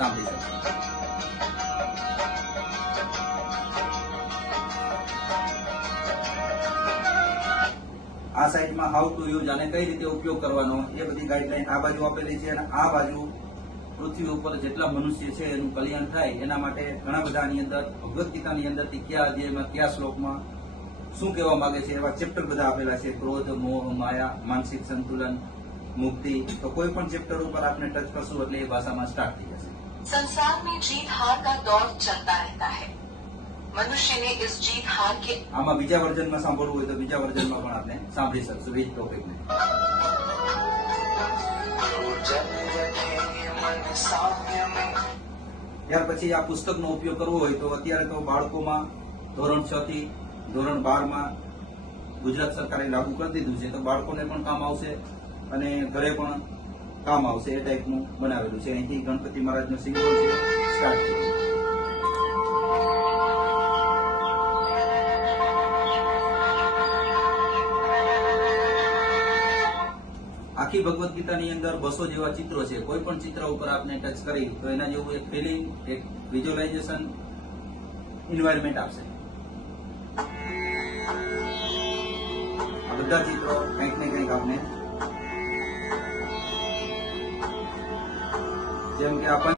સાંભળી શકશો. આ સાઇટમાં હાઉ ટુ યુઝ અને કઈ રીતે ઉપયોગ કરવાનો એ બધી ગાઈડલાઈન આ બાજુ આપેલી છે અને આ બાજુ પૃથ્વી ઉપર જેટલા મનુષ્ય છે એનું કલ્યાણ થાય એના માટે ઘણા બધા આની અંદર ભગવદ્ ગીતાની અંદરથી કયા અધ્યાયમાં કયા શ્લોકમાં શું કહેવા માંગે છે એવા ચેપ્ટર બધા આપેલા છે. ક્રોધ, મોહ, માયા, માનસિક સંતુલન, મુક્તિ. તો કોઈ પણ ચેપ્ટર ઉપર આપણે ટચ કરશું એટલે એ ભાષામાં સ્ટાર્ટ થઈ જશે. संसार में जीत हार का दौर चलता रहता है. मनुष्य ने इस जीत हार के આમાં બીજા વર્ઝનમાં સાંભળવું હોય તો બીજા વર્ઝનમાં પણ આપણે સાંભળી શકશું એ જ ટોપિકને. ત્યાર પછી આ પુસ્તકનો ઉપયોગ કરવો હોય તો અત્યારે તો બાળકોમાં ધોરણ 6 થી ધોરણ 12 માં ગુજરાત સરકારે લાગુ કરી દીધું છે, તો બાળકોને પણ કામ આવશે અને ઘરે પણ કામ આવશે એ ટાઈપનું બનાવેલું છે. અહીંથી ગણપતિ મહારાજનો સિમ્બોલ છે, સ્ટાર્ટ છે. આખી ભગવદ્ ગીતાની અંદર 200 જેવા ચિત્રો છે. કોઈ પણ ચિત્ર ઉપર આપને ટચ કરી તો એના જેવું એક ફિલિંગ, એક વિઝ્યુઅલાઇઝેશન, એન્વાયરમેન્ટ આપશે. આ બધા ચિત્રો કંઈક ને કંઈક આપને જેમ કે આપણને